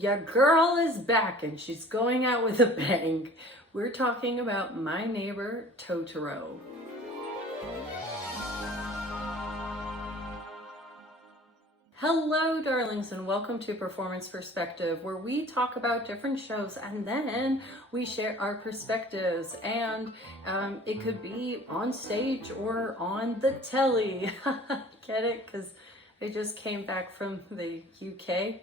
Your girl is back and she's going out with a bang. We're talking about My Neighbor Totoro. Hello darlings, and welcome to Performance Perspective, where we talk about different shows and then we share our perspectives, and it could be on stage or on the telly. Get it? Because I just came back from the UK.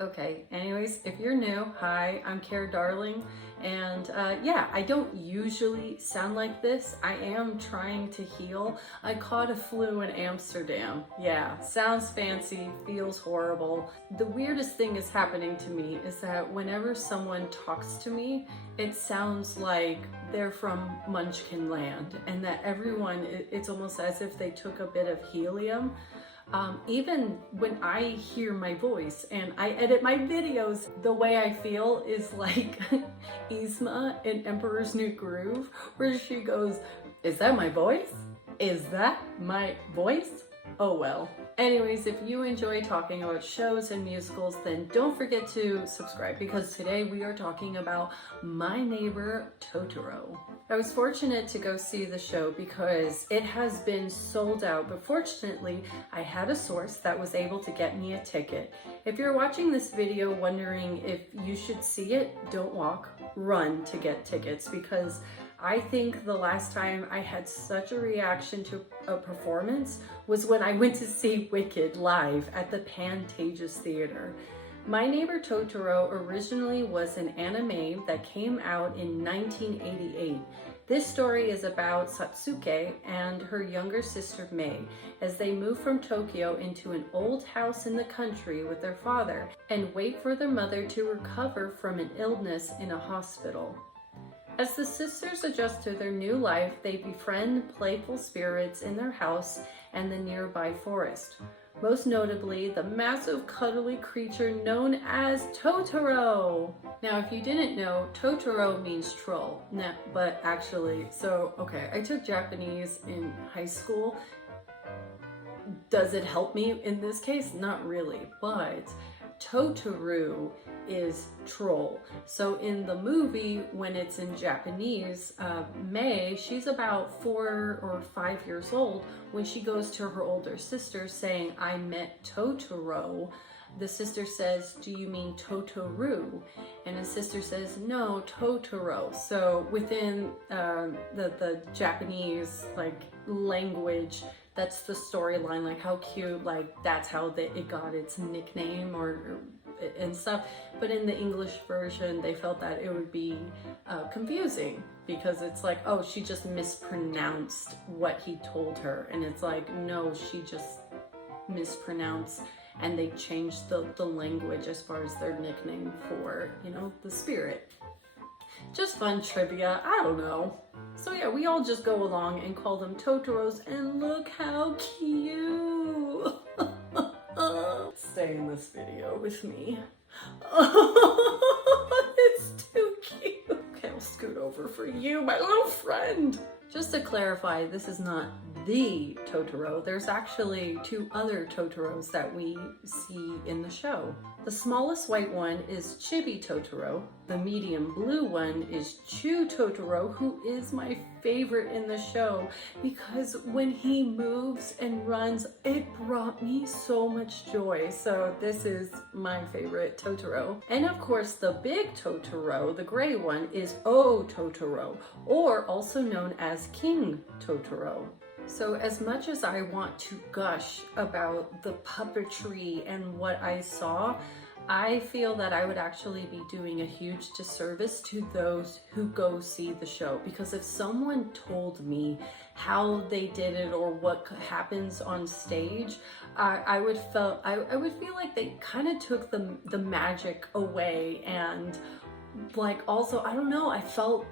Okay, anyways, if you're new, hi, I'm Cara Darling, and yeah, I don't usually sound like this. I am trying to heal. I caught a flu in Amsterdam. Yeah, sounds fancy, feels horrible. The weirdest thing is happening to me is that whenever someone talks to me, it sounds like they're from Munchkin Land, and that everyone, it's almost as if they took a bit of helium. Even when I hear my voice and I edit my videos, the way I feel is like Yzma in Emperor's New Groove, where she goes, "Is that my voice? Is that my voice?" Oh well. Anyways, if you enjoy talking about shows and musicals, then don't forget to subscribe, because today we are talking about My Neighbor Totoro. I was fortunate to go see the show because it has been sold out, but fortunately I had a source that was able to get me a ticket. If you're watching this video wondering if you should see it, don't walk, run to get tickets, because I think the last time I had such a reaction to a performance was when I went to see Wicked live at the Pantages Theater. My Neighbor Totoro originally was an anime that came out in 1988. This story is about Satsuki and her younger sister Mei as they move from Tokyo into an old house in the country with their father and wait for their mother to recover from an illness in a hospital. As the sisters adjust to their new life, they befriend playful spirits in their house and the nearby forest. Most notably, the massive cuddly creature known as Totoro. Now, if you didn't know, Totoro means troll. Nah, but actually, okay, I took Japanese in high school. Does it help me in this case? Not really, but Totoro is troll. So in the movie, when it's in Japanese, Mei, she's about 4 or 5 years old when she goes to her older sister saying, "I met Totoro." The sister says, "Do you mean Totoro?" And his sister says, "No, Totoro." So within the Japanese language, that's the storyline, like how cute, like that's how it got its nickname and stuff. But in the English version, they felt that it would be confusing, because it's like, oh, she just mispronounced what he told her, and it's like, no, she just mispronounced, and they changed the language as far as their nickname for, the spirit. Just fun trivia, I don't know. So yeah, we all just go along and call them Totoros, and look how cute. Stay in this video with me. It's too cute. Okay, I'll scoot over for you, my little friend. Just to clarify, this is not the Totoro. There's actually 2 other Totoros that we see in the show. The smallest white one is Chibi Totoro. The medium blue one is Chu Totoro, who is my favorite in the show, because when he moves and runs, it brought me so much joy. So this is my favorite Totoro. And of course, the big Totoro, the gray one, is O Totoro, or also known as King Totoro. So as much as I want to gush about the puppetry and what I saw, I feel that I would actually be doing a huge disservice to those who go see the show, because if someone told me how they did it or what happens on stage, I would feel like they kind of took the magic away. And also, I don't know, I felt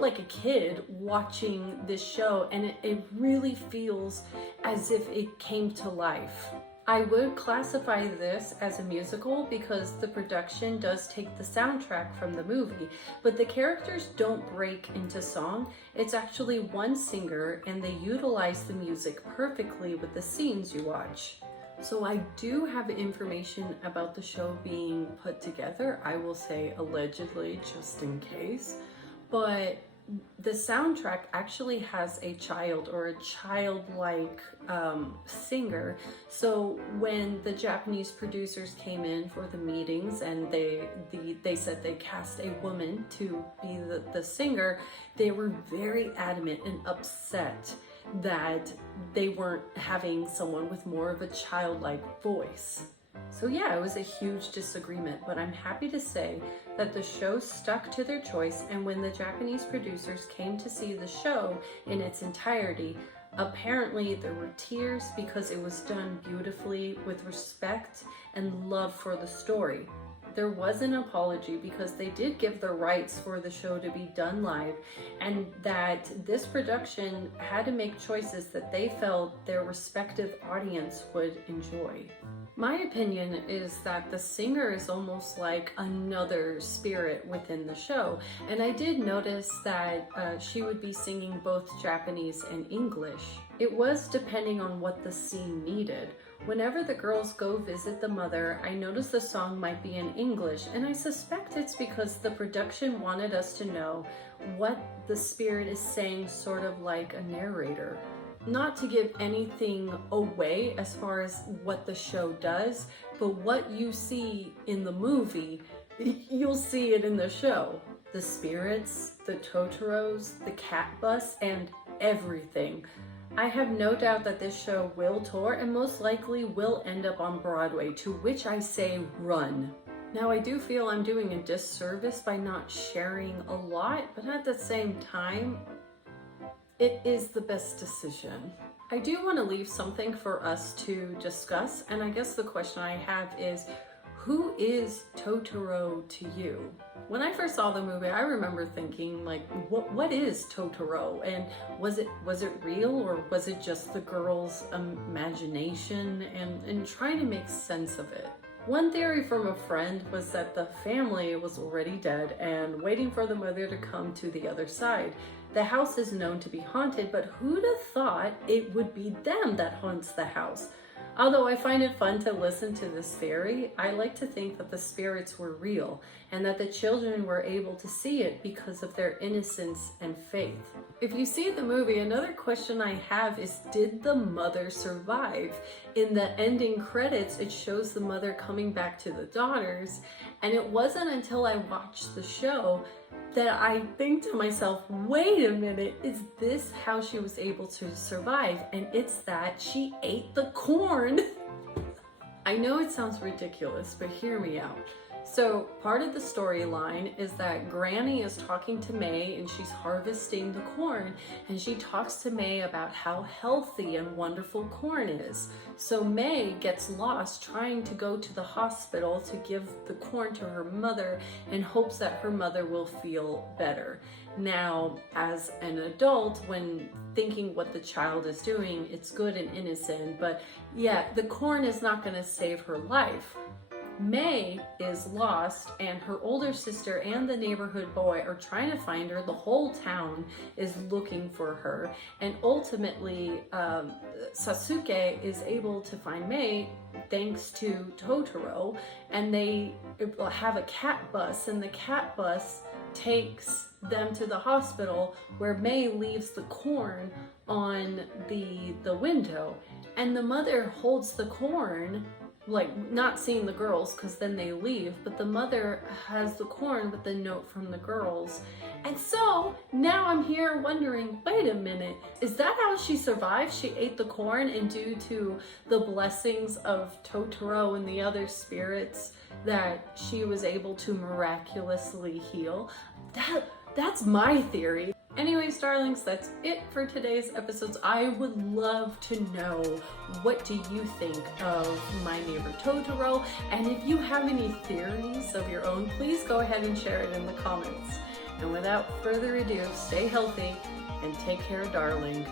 like a kid watching this show, and it really feels as if it came to life. I would classify this as a musical because the production does take the soundtrack from the movie, but the characters don't break into song. It's actually one singer, and they utilize the music perfectly with the scenes you watch. So I do have information about the show being put together. I will say allegedly, just in case. But the soundtrack actually has a child or a childlike singer. So when the Japanese producers came in for the meetings and they said they cast a woman to be the singer, they were very adamant and upset that they weren't having someone with more of a childlike voice. So yeah, it was a huge disagreement, but I'm happy to say that the show stuck to their choice, and when the Japanese producers came to see the show in its entirety, apparently there were tears because it was done beautifully with respect and love for the story. There was an apology because they did give the rights for the show to be done live, and that this production had to make choices that they felt their respective audience would enjoy. My opinion is that the singer is almost like another spirit within the show, and I did notice that she would be singing both Japanese and English. It was depending on what the scene needed. Whenever the girls go visit the mother, I notice the song might be in English, and I suspect it's because the production wanted us to know what the spirit is saying, sort of like a narrator. Not to give anything away as far as what the show does, but what you see in the movie, you'll see it in the show. The spirits, the Totoros, the cat bus, and everything. I have no doubt that this show will tour and most likely will end up on Broadway, to which I say run. Now, I do feel I'm doing a disservice by not sharing a lot, but at the same time, it is the best decision. I do want to leave something for us to discuss, and I guess the question I have is, who is Totoro to you? When I first saw the movie, I remember thinking, like, what is Totoro? And was it real, or was it just the girl's imagination and trying to make sense of it? One theory from a friend was that the family was already dead and waiting for the mother to come to the other side. The house is known to be haunted, but who'd have thought it would be them that haunts the house? Although I find it fun to listen to this theory, I like to think that the spirits were real and that the children were able to see it because of their innocence and faith. If you see the movie, another question I have is, did the mother survive? In the ending credits, it shows the mother coming back to the daughters, and it wasn't until I watched the show that I think to myself, wait a minute, is this how she was able to survive? And it's that she ate the corn. I know it sounds ridiculous, but hear me out. So part of the storyline is that Granny is talking to May and she's harvesting the corn, and she talks to May about how healthy and wonderful corn is. So May gets lost trying to go to the hospital to give the corn to her mother in hopes that her mother will feel better. Now, as an adult, when thinking what the child is doing, it's good and innocent, but yeah, the corn is not going to save her life. May is lost, and her older sister and the neighborhood boy are trying to find her. The whole town is looking for her, and ultimately Sasuke is able to find May thanks to Totoro, and they have a cat bus, and the cat bus takes them to the hospital where May leaves the corn on the window, and the mother holds the corn, like not seeing the girls because then they leave, but the mother has the corn with the note from the girls. And so now I'm here wondering, wait a minute, is that how she survived? She ate the corn, and due to the blessings of Totoro and the other spirits that she was able to miraculously heal? That's my theory. Anyways, darlings, that's it for today's episodes. I would love to know, what do you think of My Neighbor Totoro? And if you have any theories of your own, please go ahead and share it in the comments. And without further ado, stay healthy and take care, darling.